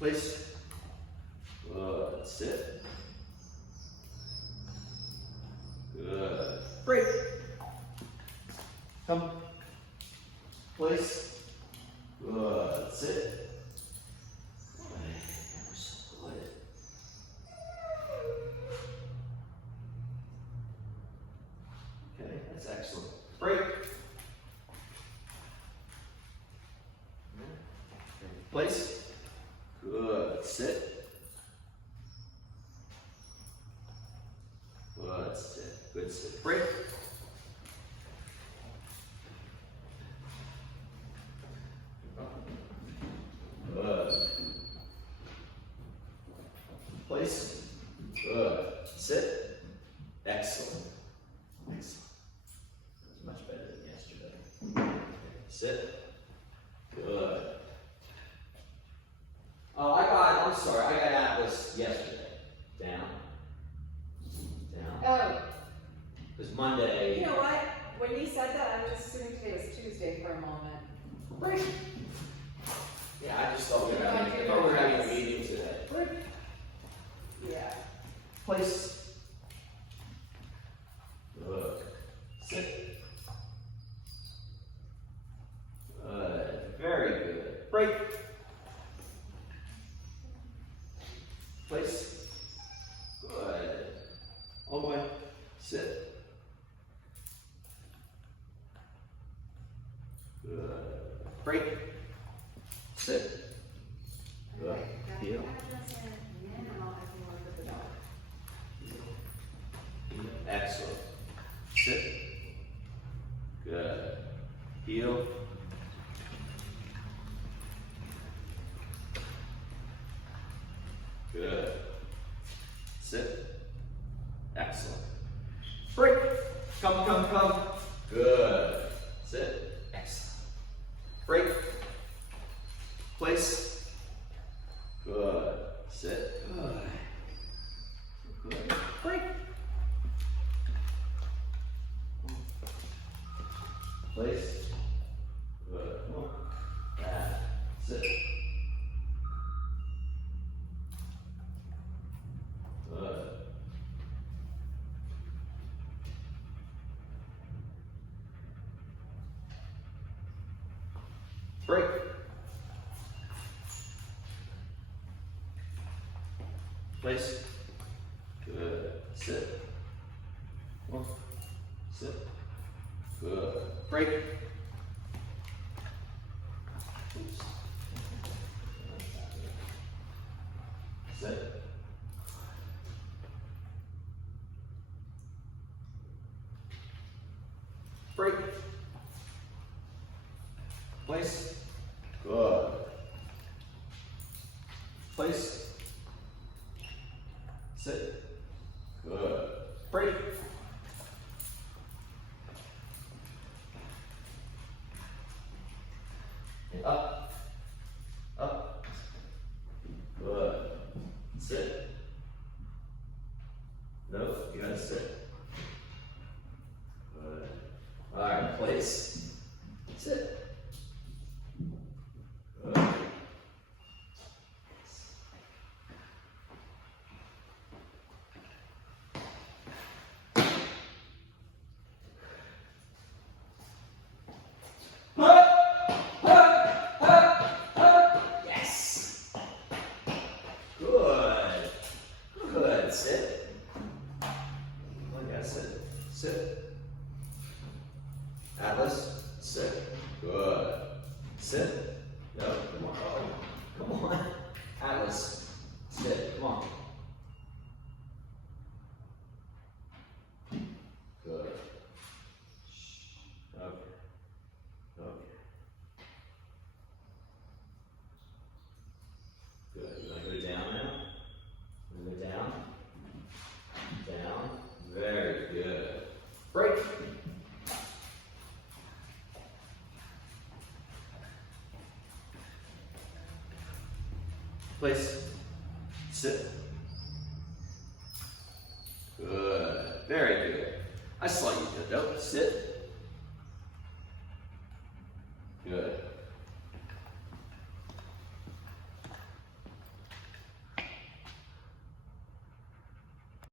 Place. Good. Sit. Good. Break. Come. Place. Good. Sit. Good. Split. Okay, that's excellent. Break. Place. Good. Sit. Good. Sit. Good sit. Break. Good. Place. Good. Sit. Excellent. Excellent. That's much better than yesterday. Sit. Good. Oh, I'm sorry, I got Atlas yesterday. Down. Down. Oh, It was Monday. you know what? When you said that, I was assuming today was Tuesday for a moment. Break. Yeah, I just thought we were having a meeting today. Break. Yeah. Place. Good. Sit. Good. Very good. Break. Place. Good. All the way. Sit. Good. Break. Sit. Good. Heel. Excellent. Sit. Good. Heel. Good. Sit. Excellent. Break. Come. Good. Sit. Excellent. Break. Place. Good. Sit. Good. Good. Break. Place. Good. Come on. Back. Sit. Good. Break. Place. Good. Sit. One. Sit. Good. Break. Oops. Sit. Break. Place. Good. Place. Sit. Good. Break. Up. Up. Good. Sit. No, you gotta sit. Good. All right, place. Sit. Good. Yes. Good. Good. Sit. I gotta sit. Sit. Atlas. Sit. Good. Sit. No. Come on. Oh, come on. Atlas. Sit. Come on. Good. Okay. Okay. Good. You want to go down now? You want to go down? Down. Very good. Break. Place. Sit. Good. Very good. I saw you did though. Sit. Good.